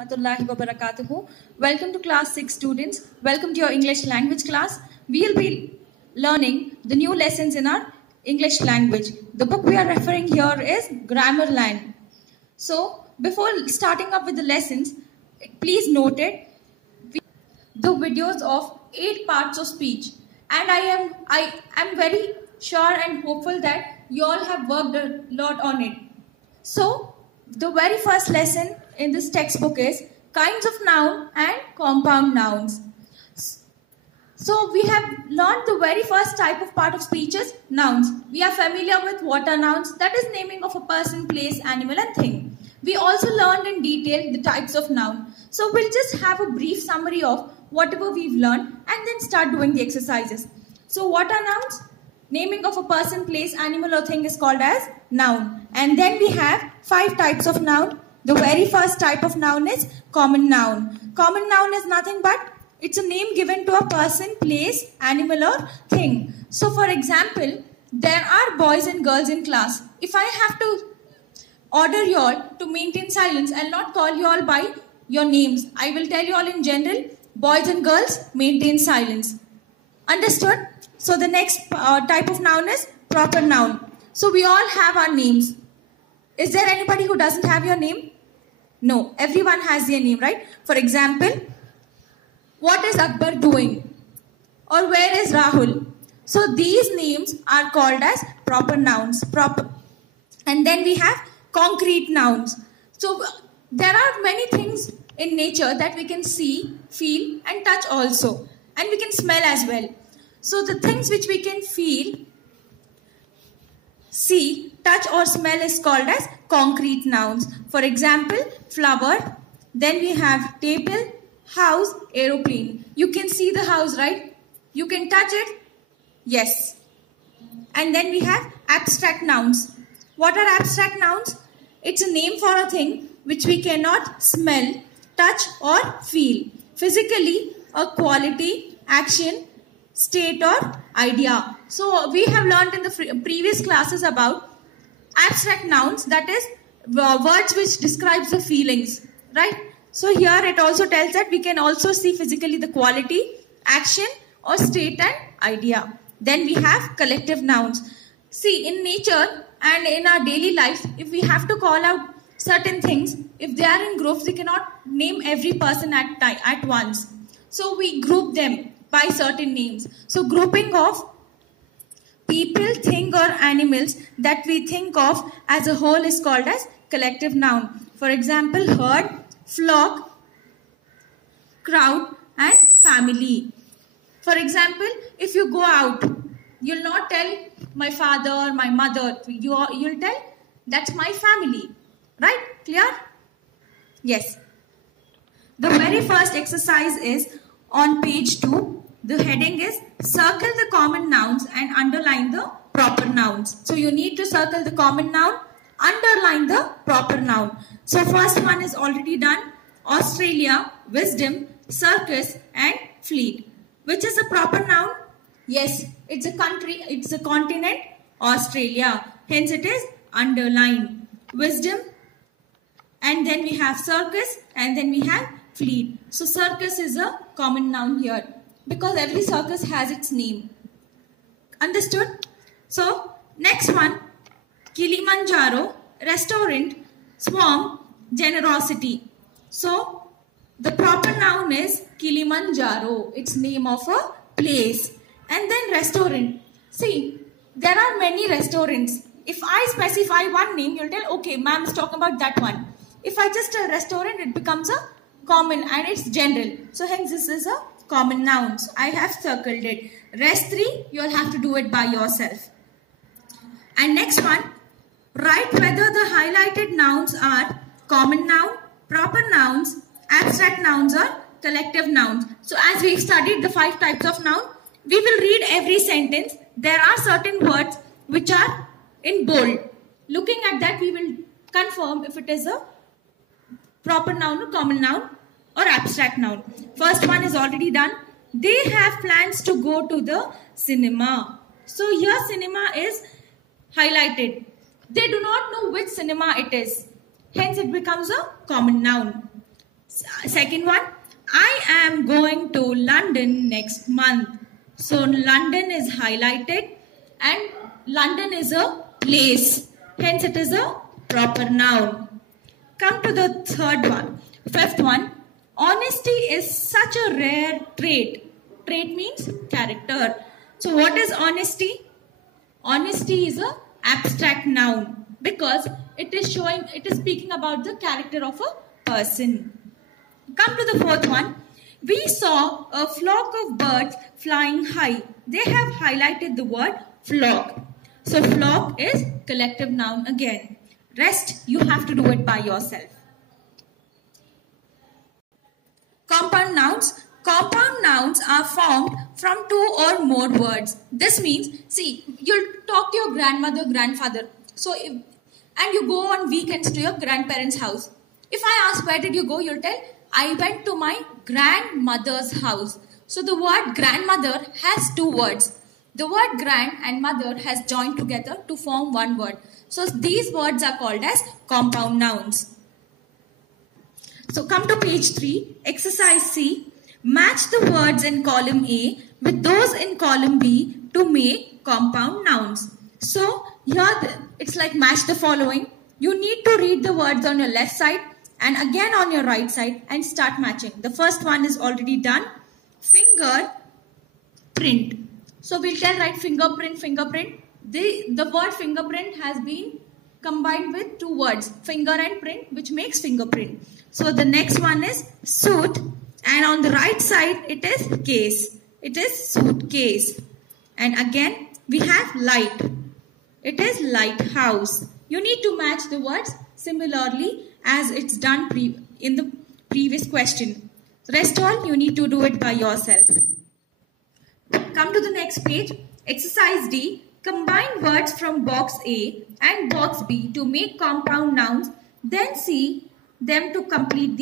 Warahmatullahi wabarakatuh. Welcome to class 6 students. Welcome to your English language class. We will be learning the new lessons in our English language. The book we are referring here is Grammarline. So before starting up with the lessons, please note it, the videos of 8 parts of speech, and I am very sure and hopeful that you all have worked a lot on it. So the very first lesson in this textbook is kinds of noun and compound nouns. So we have learned the very first type of part of speech is nouns. We are familiar with what are nouns, that is naming of a person, place, animal and thing. We also learned in detail the types of noun. So we'll just have a brief summary of whatever we've learned and then start doing the exercises. So what are nouns? Naming of a person, place, animal or thing is called as noun. And then we have 5 types of noun. The very first type of noun is common noun. Common noun is nothing but it's a name given to a person, place, animal or thing. So for example, there are boys and girls in class. If I have to order you all to maintain silence, I'll not call you all by your names. I will tell you all in general, boys and girls, maintain silence. Understood? So the next type of noun is proper noun. So we all have our names. Is there anybody who doesn't have your name? No, everyone has their name, right? For example, what is Akbar doing? Or where is Rahul? So these names are called as proper nouns. And then we have concrete nouns. So there are many things in nature that we can see, feel and touch also. And we can smell as well. So the things which we can feel, see, touch or smell is called as concrete nouns. For example, flower, then we have table, house, aeroplane. You can see the house, right? You can touch it? Yes. And then we have abstract nouns. What are abstract nouns? It's a name for a thing which we cannot smell, touch or feel. Physically, a quality, action, state or idea. So we have learned in the previous classes about abstract nouns, that is words which describes the feelings, right? So here it also tells that we can also see physically the quality, action or state and idea. Then we have collective nouns. See, in nature and in our daily life, if we have to call out certain things, if they are in groups, we cannot name every person at once. So we group them by certain names. So grouping of people, thing or animals that we think of as a whole is called as collective noun. For example, herd, flock, crowd and family. For example, if you go out, you'll not tell my father or my mother. You'll tell that's my family. Right? Clear? Yes. The very first exercise is on page 2. The heading is circle the common nouns and underline the proper nouns. So you need to circle the common noun, underline the proper noun. So first one is already done. Australia, wisdom, circus and fleet. Which is a proper noun? Yes, it's a country, it's a continent, Australia. Hence it is underlined. Wisdom, and then we have circus and then we have fleet. So circus is a common noun here because every circus has its name. Understood? So next one, Kilimanjaro, restaurant, swarm, generosity. So the proper noun is Kilimanjaro. It's name of a place. And then restaurant. See, there are many restaurants. If I specify one name, you'll tell, okay, ma'am is talking about that one. If I just a restaurant, it becomes a common and it's general. So hence this is a common noun. So I have circled it. Rest 3, you'll have to do it by yourself. And next one, write whether the highlighted nouns are common noun, proper nouns, abstract nouns or collective nouns. So as we've studied the 5 types of noun, we will read every sentence. There are certain words which are in bold. Looking at that, we will confirm if it is a proper noun or common noun or abstract noun. First one is already done. They have plans to go to the cinema. So here cinema is highlighted. They do not know which cinema it is. Hence it becomes a common noun. Second one, I am going to London next month. So London is highlighted and London is a place. Hence it is a proper noun. Come to the fifth one. Honesty is such a rare trait. Trait means character. So what is honesty? Honesty is a abstract noun because it is speaking about the character of a person. Come to the fourth one. We saw a flock of birds flying high. They have highlighted the word flock. So flock is collective noun again. Rest you have to do it by yourself. Compound nouns. Compound nouns are formed from two or more words. This means, see, you'll talk to your grandmother, grandfather. And you go on weekends to your grandparents' house. If I ask where did you go, you'll tell, I went to my grandmother's house. So the word grandmother has two words. The word grand and mother has joined together to form one word. So these words are called as compound nouns. So come to page 3, exercise C. Match the words in column A with those in column B to make compound nouns. So here it's like match the following. You need to read the words on your left side and again on your right side and start matching. The first one is already done. Finger, print. So we'll tell right fingerprint, fingerprint. The word fingerprint has been combined with two words, finger and print, which makes fingerprint. So the next one is suit, and on the right side it is case. It is suitcase. And again we have light. It is lighthouse. You need to match the words similarly as it's done in the previous question. Rest all you need to do it by yourself. Come to the next page. Exercise D. Combine words from box A and box B to make compound nouns. Then use them to complete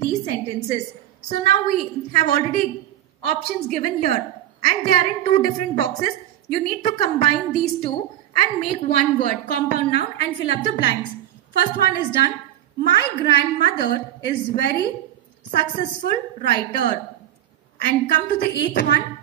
these sentences. So now we have already options given here and they are in two different boxes. You need to combine these two and make one word, compound noun, and fill up the blanks. First one is done. My grandmother is very successful writer. And come to the eighth one.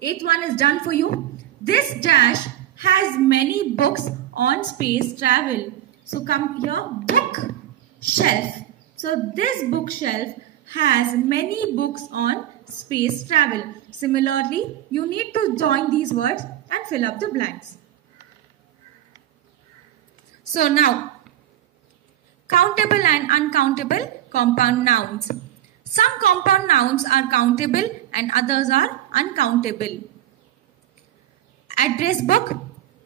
Eighth one is done for you. This dash has many books on space travel. So come here, bookshelf. So this bookshelf has many books on space travel. Similarly, you need to join these words and fill up the blanks. So now, countable and uncountable compound nouns. Some compound nouns are countable and others are uncountable. Address book,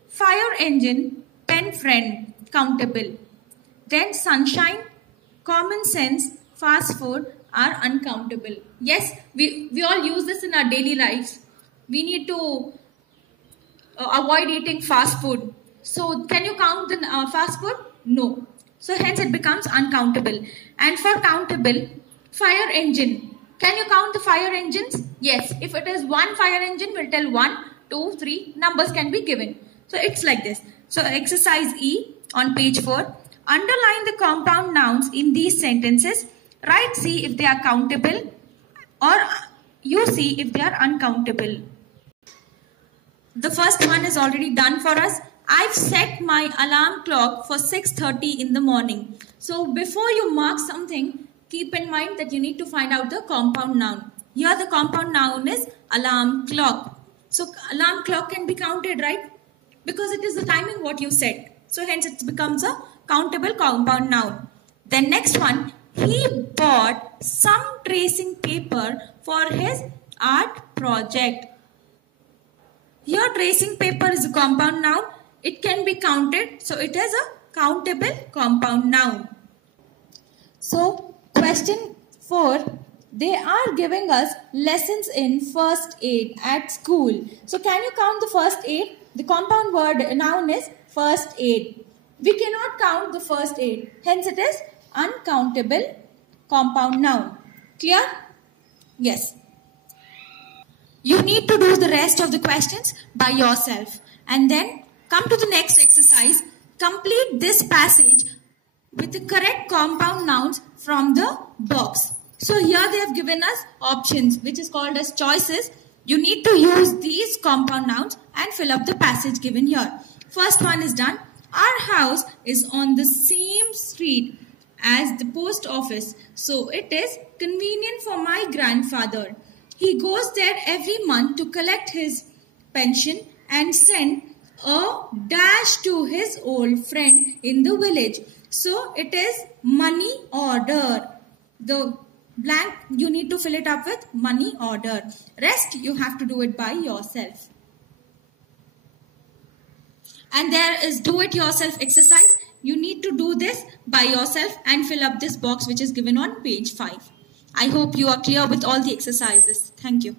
fire engine, pen friend, countable. Then sunshine, common sense, fast food are uncountable. Yes, we all use this in our daily lives. We need to avoid eating fast food. So can you count the fast food? No. So hence it becomes uncountable. And for countable, fire engine. Can you count the fire engines? Yes. If it is one fire engine, we'll tell 1, 2, 3. Numbers can be given. So it's like this. So exercise E on page 4. Underline the compound nouns in these sentences. Write C if they are countable or you see if they are uncountable. The first one is already done for us. I've set my alarm clock for 6:30 in the morning. So before you mark something, keep in mind that you need to find out the compound noun. Here the compound noun is alarm clock. So alarm clock can be counted, right? Because it is the timing what you set. So hence it becomes a countable compound noun. Then next one, he bought some tracing paper for his art project. Here tracing paper is a compound noun. It can be counted. So it is a countable compound noun. So question 4. They are giving us lessons in first aid at school. So can you count the first aid? The compound word noun is first aid. We cannot count the first aid. Hence it is uncountable compound noun. Clear? Yes. You need to do the rest of the questions by yourself. And then come to the next exercise. Complete this passage with the correct compound nouns from the box. So here they have given us options, which is called as choices. You need to use these compound nouns and fill up the passage given here. First one is done. Our house is on the same street as the post office, so it is convenient for my grandfather. He goes there every month to collect his pension and send a dash to his old friend in the village. So it is money order. The blank you need to fill it up with money order. Rest you have to do it by yourself. And there is do it yourself exercise. You need to do this by yourself and fill up this box which is given on page 5. I hope you are clear with all the exercises. Thank you.